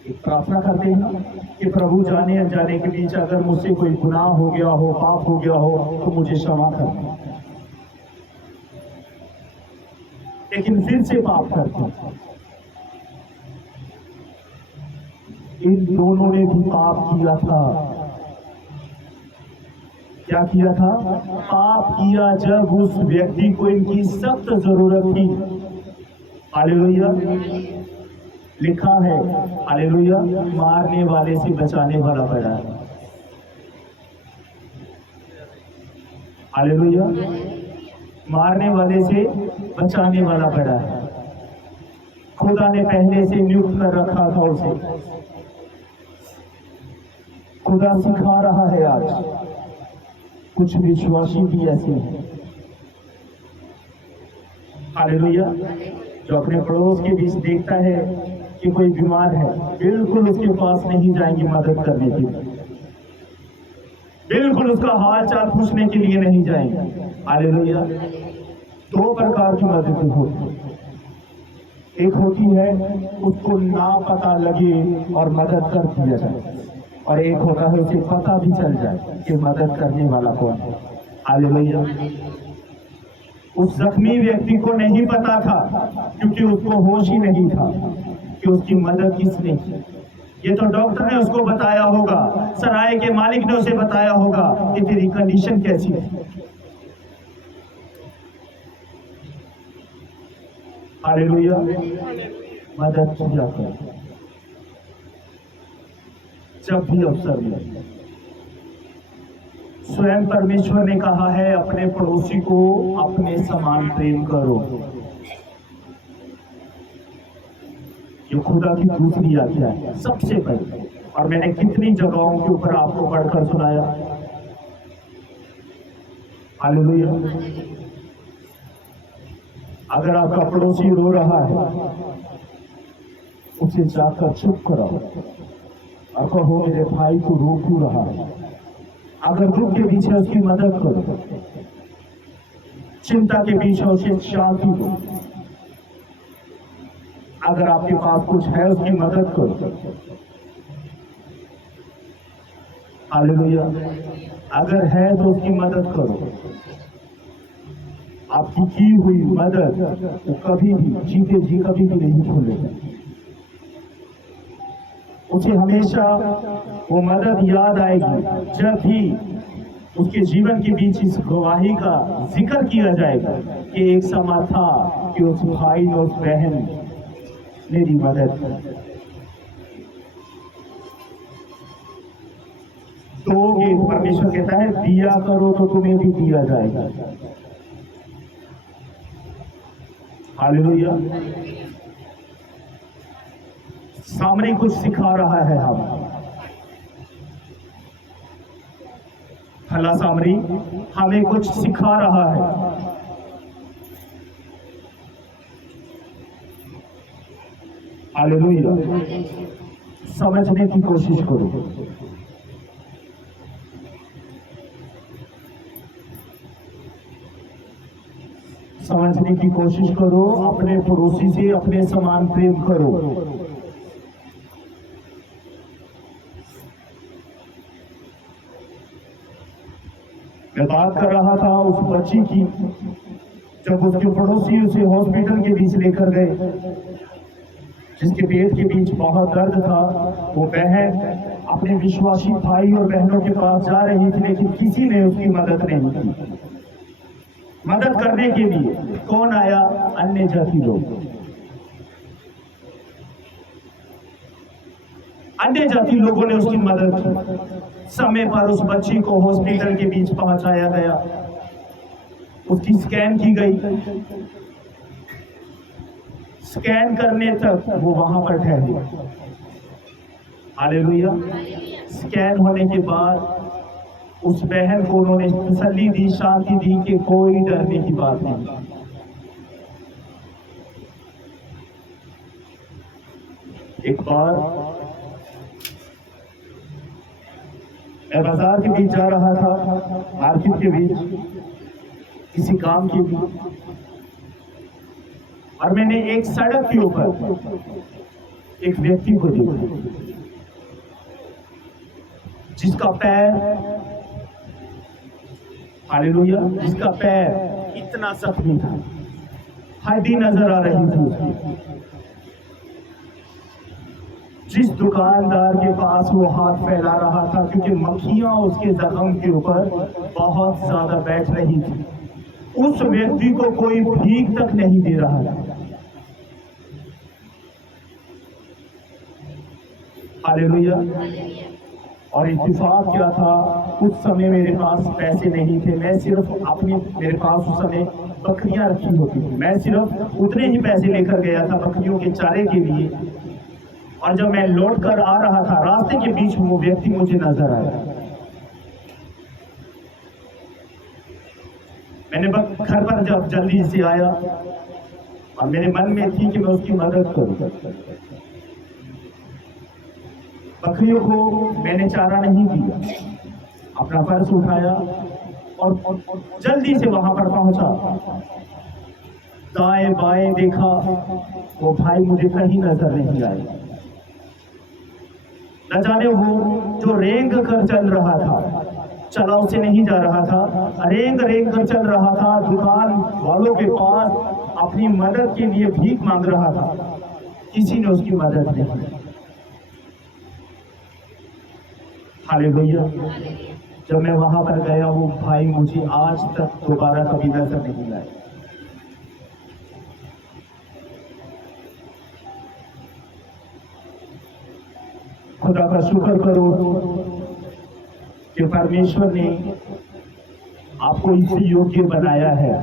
एक प्रार्थना करते हैं कि प्रभु जाने अनजाने के बीच अगर मुझसे कोई गुनाह हो गया हो, पाप हो गया हो, तो मुझे क्षमा कर। लेकिन फिर से पाप करते हैं। इन दोनों ने भी पाप किया था। क्या किया था? पाप किया जब उस व्यक्ति को इनकी सख्त जरूरत थी। हालेलुया। लिखा है, हालेलुया, मारने वाले से बचाने वाला बड़ा है। हालेलुया। मारने वाले से बचाने वाला बड़ा है। खुदा ने पहले से नियुक्त कर रखा था उसे। खुदा सिखा रहा है आज। कुछ विश्वासी भी ऐसे हैं, हालेलुया, जो अपने पड़ोस के बीच देखता है कि कोई बीमार है, बिल्कुल उसके पास नहीं जाएंगे मदद करने के लिए, बिल्कुल उसका हाल चाल पूछने के लिए नहीं जाएंगे। हालेलुया। 2 प्रकार की मदद होती है। एक होती है उसको ना पता लगे और मदद कर दिया जाए, और एक होता है उसे पता भी चल जाए कि मदद करने वाला कौन है। हालेलुया। उस जख्मी व्यक्ति को नहीं पता था, क्योंकि उसको होश ही नहीं था कि उसकी मदद किसने की। ये तो डॉक्टर ने उसको बताया होगा, सराय के मालिक ने उसे बताया होगा कि तेरी कंडीशन कैसी है। हालेलुया। मदद किया कर जब भी अवसर मिले। स्वयं परमेश्वर ने कहा है अपने पड़ोसी को अपने समान प्रेम करो। ये खुदा की दूसरी आज्ञा है सबसे पहले, और मैंने कितनी जगहों के ऊपर आपको पढ़कर सुनाया। हालेलुया। अगर आपका पड़ोसी रो रहा है, उसे जाकर चुप कराओ और कहो मेरे भाई को रो क्यों रहा है। अगर दुख के पीछे उसकी मदद करो, चिंता के पीछे उसे शांति दो। अगर आपके पास कुछ है उसकी मदद करो। हालेलुया। अगर है तो उसकी मदद करो। आपकी की हुई मदद वो कभी भी जीते जी कभी भी नहीं भूलेगा। उसे हमेशा वो मदद याद आएगी जब भी उसके जीवन के बीच इस गवाही का जिक्र किया जाएगा कि एक समय था कि उस भाई और उस बहन ने दी मदद की। दोगे, परमेश्वर कहता है दिया करो तो तुम्हें भी दिया जाएगा। हालेलुया। सामने कुछ सिखा रहा है हम। भला सामरी हमें कुछ सिखा रहा है। हालेलुया। समझने की कोशिश करो। समझने की कोशिश करो। अपने पड़ोसी से अपने समान प्रेम करो। मैं बात कर रहा था उस बच्ची की, जब उसके पड़ोसी उसे हॉस्पिटल के बीच लेकर गए, जिसके पेट के बीच बहुत दर्द था। वो बहन अपने विश्वासी भाई और बहनों के पास जा रही थी, लेकिन किसी ने उसकी मदद नहीं की। मदद करने के लिए कौन आया? अन्य जाति लोग। अन्य जाति लोगों ने उसकी मदद की। समय पर उस बच्ची को हॉस्पिटल के बीच पहुंचाया गया, उसकी स्कैन की गई। स्कैन करने तक वो वहां पर ठहरी। हालेलुया। स्कैन होने के बाद उस बहन को उन्होंने तसल्ली दी, शांति दी कि कोई डरने की बात नहीं। एक बार मैं बाजार के बीच जा रहा था, मार्केट के बीच किसी काम के लिए, और मैंने एक सड़क के ऊपर एक व्यक्ति को देखा जिसका पैर, हालेलुया, जिसका पैर इतना जख्मी था, हड्डी नजर आ रही थी उसकी। जिस दुकानदार के पास वो हाथ फैला रहा था, क्योंकि मक्खियां उसके जख्म के ऊपर बहुत ज्यादा बैठ रही थी, उस व्यक्ति को कोई भीख तक नहीं दे रहा था। हालेलुया। और इत्तेफाक क्या था, उस समय मेरे पास पैसे नहीं थे। मैं सिर्फ मेरे पास उस समय बकरियां रखी होती थी। मैं सिर्फ उतने ही पैसे लेकर गया था बकरियों के चारे के लिए। और जब मैं लौट कर आ रहा था, रास्ते के बीच वो व्यक्ति मुझे नजर आया। मैंने घर पर जब जल्दी से आया और मेरे मन में थी कि मैं उसकी मदद करूं। बकरियों को मैंने चारा नहीं दिया, अपना पर्स उठाया और जल्दी से वहां पर पहुंचा। दाएं बाएं देखा, वो भाई मुझे कहीं नजर नहीं आया। न जाने वो जो रेंग कर चल रहा था, चला उसे नहीं जा रहा था, रेंग रेंग कर चल रहा था, दुकान वालों के पास अपनी मदद के लिए भीख मांग रहा था, किसी ने उसकी मदद नहीं की। हालेलुया। जब मैं वहां पर गया वो भाई मुझे आज तक दोबारा कभी नजर नहीं आया। खुदा का शुक्र करो कि परमेश्वर ने आपको इसी योग्य बनाया है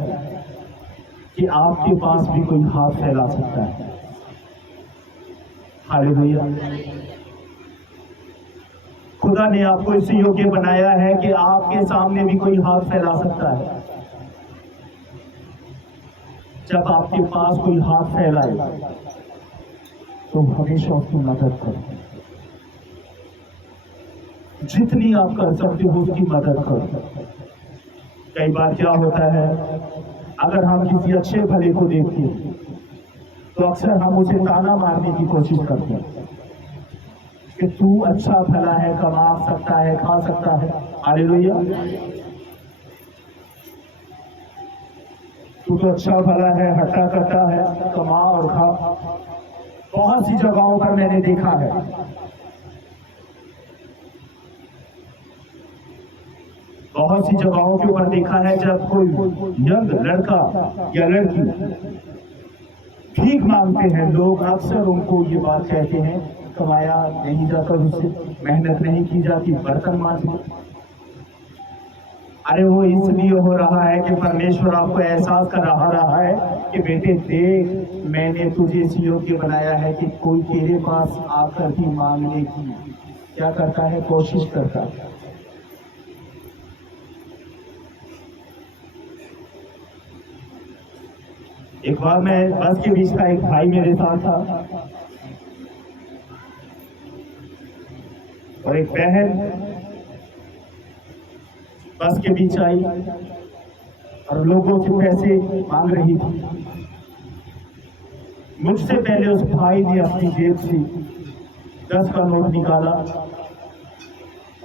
कि आपके पास भी कोई हाथ फैला सकता है। हालेलुया। खुदा ने आपको इसी योग्य बनाया है कि आपके सामने भी कोई हाथ फैला सकता है। जब आपके पास कोई हाथ फैलाए तो हमेशा उसकी मदद करो, जितनी आप कर सकते हो उसकी मदद करो। कई बार क्या होता है, अगर हम किसी अच्छे भले को देखते हैं तो अक्सर हम उसे ताना मारने की कोशिश करते हैं कि तू अच्छा भला है, कमा सकता है, खा सकता है। हालेलुया। तू तो अच्छा भला है, हट्टा कट्टा है, कमा और खा। बहुत सी जगहों पर मैंने देखा है, बहुत सी जगहों के ऊपर देखा है, जब कोई यंग लड़का या लड़की भीख मांगते हैं, लोग अक्सर उनको ये बात कहते हैं, कमाया नहीं जाता उससे, मेहनत नहीं की जाती, बर्तन मांजो। अरे वो इसलिए हो रहा है कि परमेश्वर आपको एहसास करा रहा है कि बेटे देख, मैंने तुझे इस योग्य बनाया है कि कोई तेरे पास आकर भी मांगने की क्या करता है, कोशिश करता है। एक बार मैं बस के बीच का एक भाई मेरे साथ था और एक बहन बस के बीच आई और लोगों से पैसे मांग रही थी। मुझसे पहले उस भाई ने अपनी जेब से 10 का नोट निकाला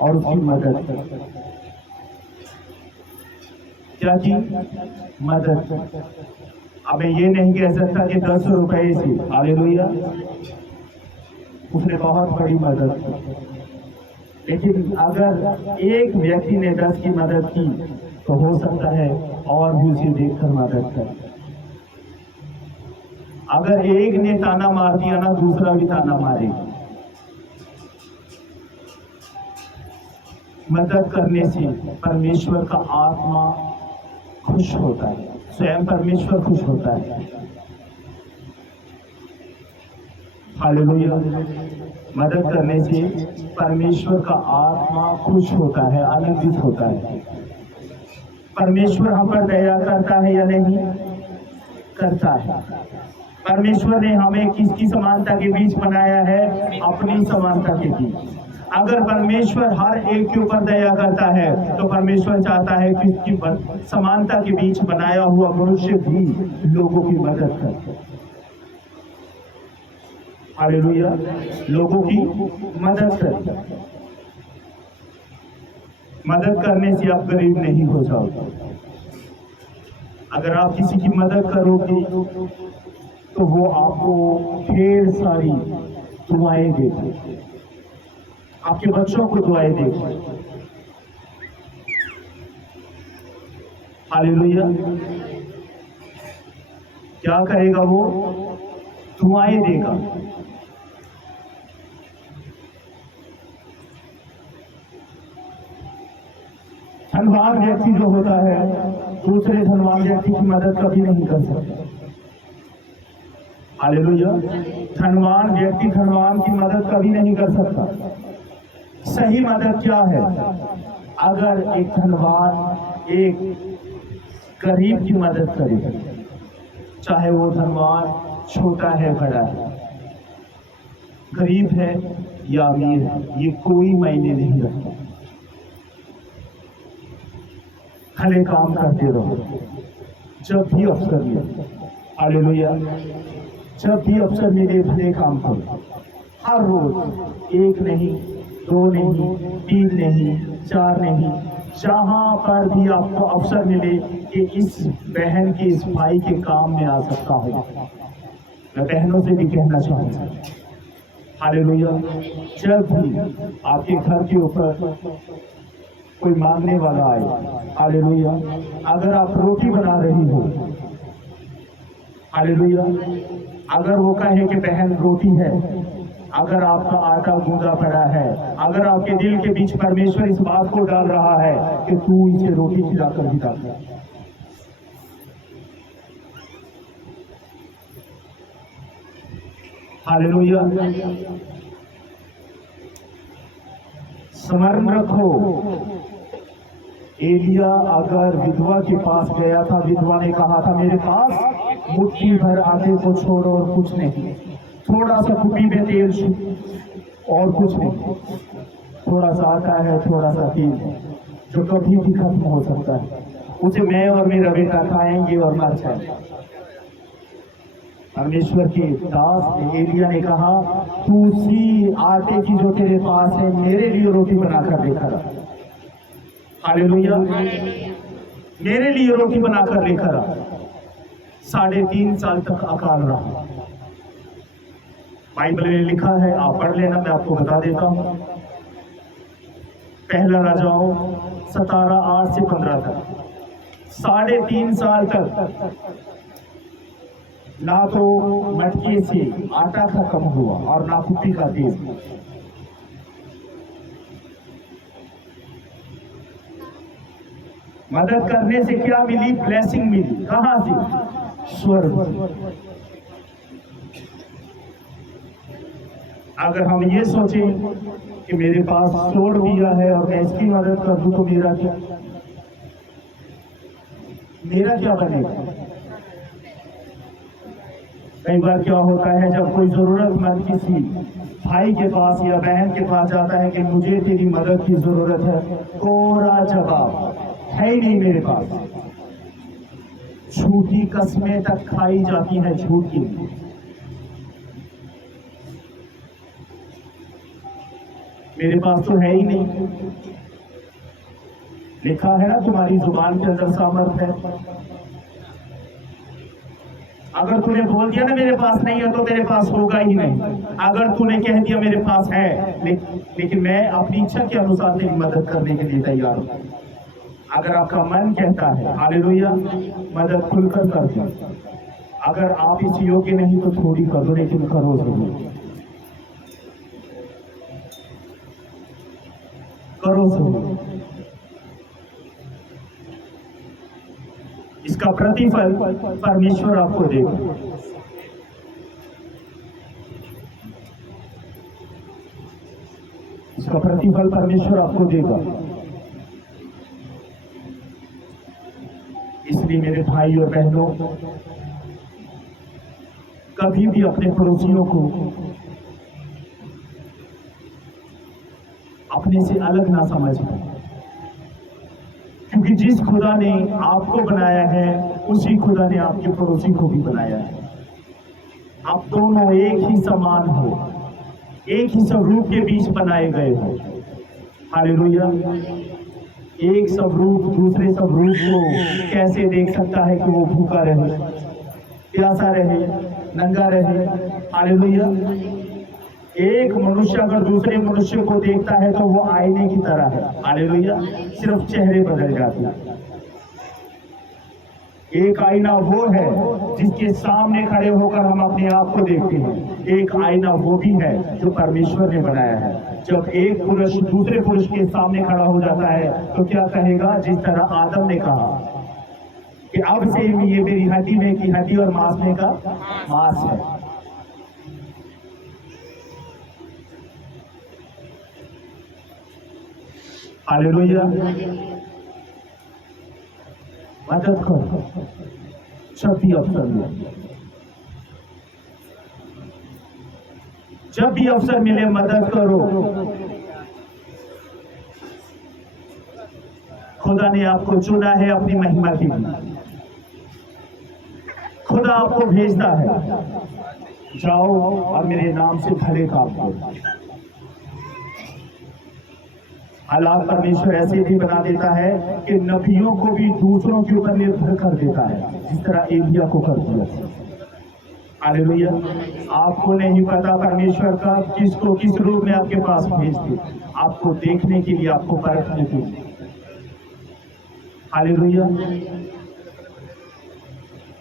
और उसकी मदद की। क्या की? मदद। अब मैं ये नहीं कह सकता कि 10 रुपए से, हालेलुया, उसने बहुत बड़ी मदद की। लेकिन अगर एक व्यक्ति ने 10 की मदद की तो हो सकता है और भी उसे देखकर मदद करे। अगर एक ने ताना मार दिया ना, दूसरा भी ताना मारे। मदद करने से परमेश्वर का आत्मा खुश होता है, स्वयं परमेश्वर खुश होता है। हालेलुया। मदद करने से परमेश्वर का आत्मा खुश होता है, आनंदित होता है। परमेश्वर हम पर दया करता है या नहीं? करता है। परमेश्वर ने हमें किसकी समानता के बीच बनाया है? अपनी समानता के बीच। अगर परमेश्वर हर एक के ऊपर दया करता है तो परमेश्वर चाहता है कि उसकी समानता के बीच बनाया हुआ मनुष्य भी लोगों की मदद करे। हालेलुया। लोगों की मदद करे। मदद करने से आप गरीब नहीं हो जाओगे। अगर आप किसी की मदद करोगे तो वो आपको ढेर सारी दुआएं देगा, आपके बच्चों को दुआएं देगा। हालेलुया। क्या करेगा वो? दुआएं देगा। धनवान व्यक्ति जो होता है दूसरे धनवान व्यक्ति की मदद कभी नहीं कर सकता। हालेलुया। धनवान व्यक्ति धनवान की मदद कभी नहीं कर सकता। सही मदद क्या है? अगर एक धनवान एक गरीब की मदद करे, चाहे वो धनवान छोटा है बड़ा है, गरीब है या अमीर है, ये कोई मायने नहीं रखता। भले काम करते रहो जब भी अवसर मिले। हालेलुया। जब भी अवसर मिले भले काम करो। हर रोज, एक नहीं, दो नहीं, तीन नहीं, चार नहीं, जहां पर भी आपको अवसर मिले कि इस बहन के, इस भाई के काम में आ सकता हूं, मैं बहनों से भी कहना चाहूंगा, हालेलुया। जब भी आपके घर के ऊपर कोई मांगने वाला आए, हालेलुया, अगर आप रोटी बना रही हो, हालेलुया, अगर वो कहे कि बहन रोटी है, अगर आपका आटा गूंदा पड़ा है, अगर आपके दिल के बीच परमेश्वर इस बात को डाल रहा है कि तू इसे रोटी खिलाकर भी डाल, हालेलुया। स्मरण रखो, एलिया अगर विधवा के पास गया था, विधवा ने कहा था मेरे पास मुट्ठी भर आटे को छोड़ और कुछ नहीं, थोड़ा सा कुपी में तेल और कुछ नहीं, थोड़ा सा आटा है, थोड़ा सा तेल जो कभी भी खत्म हो सकता है, उसे मैं और मेरा बेटा खाएंगे और मर जाएंगे। परमेश्वर के दास एलिया ने कहा तू उसी आटे की जो तेरे पास है मेरे लिए रोटी बनाकर लेकर आ, हालेलुया, मेरे लिए रोटी बनाकर लेकर आ। 3.5 साल तक अकाल रहा, बाइबल में लिखा है, आप पढ़ लेना, मैं आपको बता देता हूं। पहला राजाओं 17:8 से 15 तक 3.5 साल तक ना तो मटके से आटा खत्म हुआ और ना कुप्पी का तेल। मदद करने से क्या मिली? ब्लेसिंग मिली। कहां से? स्वर्ग। अगर हम ये सोचें कि मेरे पास स्वर्ण दिया है और मैं इसकी मदद कर दूं तो मेरा क्या बनेगा? कई बार क्या होता है जब कोई जरूरतमंद किसी भाई के पास या बहन के पास जाता है कि मुझे तेरी मदद की जरूरत है, कोरा जवाब है ही नहीं मेरे पास। झूठी कस्में तक खाई जाती है झूठ की। मेरे पास तो है ही नहीं। लिखा है ना तुम्हारी जुबान के अंदर सामर्थ है। अगर तूने बोल दिया ना मेरे पास नहीं है तो तेरे पास होगा ही नहीं। अगर तूने कह दिया मेरे पास है लेकिन मैं अपनी इच्छा के अनुसार तेरी मदद करने के लिए तैयार हूं। अगर आपका मन कहता है हालेलुया मदद खुलकर कर दो। अगर आप इस योग्य नहीं तो थोड़ी कर दो, लेकिन करो जरूर, करो जरूर। इसका प्रतिफल परमेश्वर आपको देगा। इसका प्रतिफल परमेश्वर आपको देगा। इसलिए मेरे भाई और बहनों, कभी भी अपने पड़ोसियों को अपने से अलग ना समझना, क्योंकि जिस खुदा ने आपको बनाया है उसी खुदा ने आपके पड़ोसी को भी बनाया है। आप दोनों एक ही समान हो, एक ही स्वरूप के बीच बनाए गए हो। हालेलुया। एक स्वरूप दूसरे स्वरूप को कैसे देख सकता है कि वो भूखा रहे, प्यासा रहे, नंगा रहे? हालेलुया। एक मनुष्य अगर दूसरे मनुष्य को देखता है तो वो आईने की तरह है। हालेलुया। सिर्फ चेहरे बदल जाते हैं। एक आईना वो है जिसके सामने खड़े होकर हम अपने आप को देखते हैं। एक आईना वो भी है जो परमेश्वर ने बनाया है। जब एक पुरुष दूसरे पुरुष के सामने खड़ा हो जाता है तो क्या कहेगा? जिस तरह आदम ने कहा कि अब से ये मेरी हड्डी में की हड्डी और मांस में का मांस है। हालेलुया। मदद करो जब भी अवसर मिले, जब भी अवसर मिले मदद करो। खुदा ने आपको चुना है अपनी महिमा के लिए। खुदा आपको भेजता है। जाओ और मेरे नाम से भले काम करो। हालात परमेश्वर ऐसे भी बना देता है कि नबियों को भी दूसरों के ऊपर निर्भर कर देता है, जिस तरह एलिया को कर दिया। हालेलुया। आपको नहीं पता परमेश्वर का किसको किस रूप में आपके पास भेज दे, आपको देखने के लिए, आपको परखने के लिए। हालेलुया।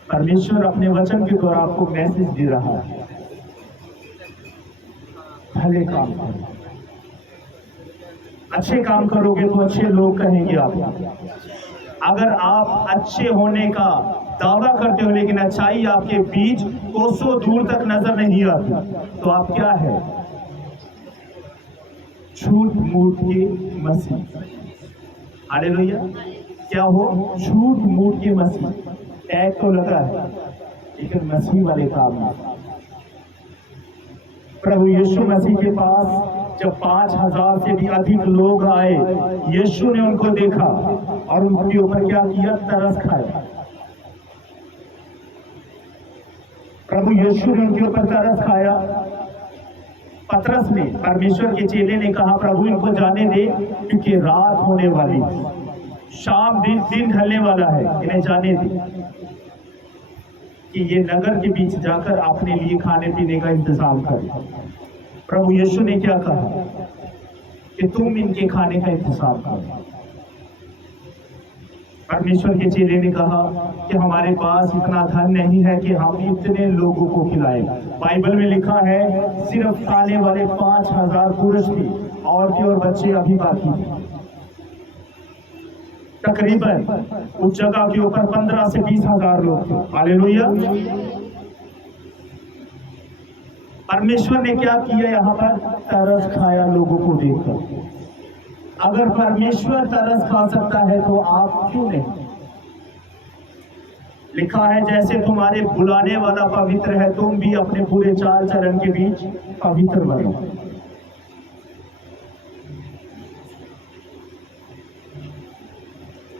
परमेश्वर अपने वचन के द्वारा आपको मैसेज दे रहा है, भले काम करो। अच्छे काम करोगे तो अच्छे लोग कहेंगे आप। अगर आप अच्छे होने का दावा करते हो लेकिन अच्छाई आपके बीच कोसों दूर तक नजर नहीं आती, तो आप क्या है? झूठ मूठ के मसीह। हालेलुया। क्या हो? झूठ मूठ के मसीह। टैग तो लगा है लेकिन मसीह वाले काम नहीं। प्रभु यीशु मसीह के पास जब 5000 से भी अधिक लोग आए, यीशु ने उनको देखा और उनके ऊपर क्या किया? तरस खाया। प्रभु यीशु ने उनके ऊपर तरस खाया। पतरस ने, परमेश्वर के चेले ने कहा, प्रभु इनको जाने दे क्योंकि रात होने वाली, शाम दिन ढलने वाला है, इन्हें जाने दे कि ये नगर के बीच जाकर अपने लिए खाने पीने का इंतजाम करें। प्रभु यीशु ने क्या कहा कि तुम इनके खाने का इंतजाम करो। परमेश्वर के चेले ने कहा कि हमारे पास इतना धन नहीं है कि हम इतने लोगों को खिलाएं। बाइबल में लिखा है सिर्फ खाने वाले 5000 पुरुष थे, औरतें और बच्चे अभी बाकी थे। तकरीबन उस जगह के ऊपर 15 से 20,000 लोग थे। हालेलुया। परमेश्वर ने क्या किया? यहाँ पर तरस खाया लोगों को देखकर। अगर परमेश्वर तरस खा सकता है तो आप क्यों नहीं? लिखा है जैसे तुम्हारे बुलाने वाला पवित्र है, तुम भी अपने पूरे चाल चलन के बीच पवित्र बनो।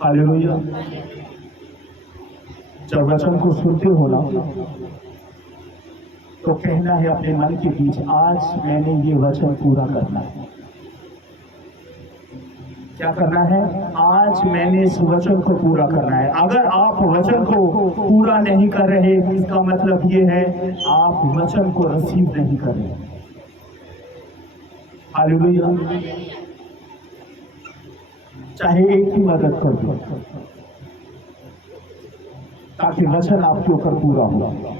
हालेलुया। जब वचन को सुनते हो ना तो कहना है अपने मन के बीच, आज मैंने ये वचन पूरा करना है। क्या करना है? आज मैंने इस वचन को पूरा करना है। अगर आप वचन को पूरा नहीं कर रहे, इसका मतलब ये है आप वचन को रिसीव नहीं कर रहे। हालेलुया। चाहे एक ही मदद कर दो ताकि वचन आपके ऊपर पूरा हो।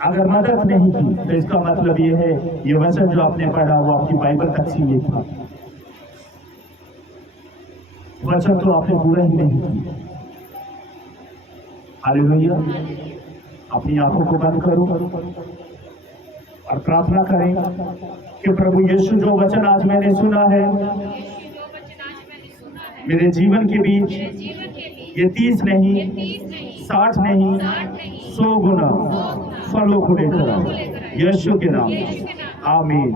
अगर मदद नहीं की तो इसका मतलब ये है ये वचन जो आपने पढ़ा वो आपकी बाइबल तक सीमित था। वचन तो आपने पूरा ही नहीं किया। हालेलुया। अपनी आंखों को बंद करो और प्रार्थना करें कि प्रभु यीशु जो वचन आज मैंने सुना है मेरे जीवन के बीच ये 30 नहीं 60 नहीं 100 गुना फलों को लेकर आए। यीशु के नाम, आमीन।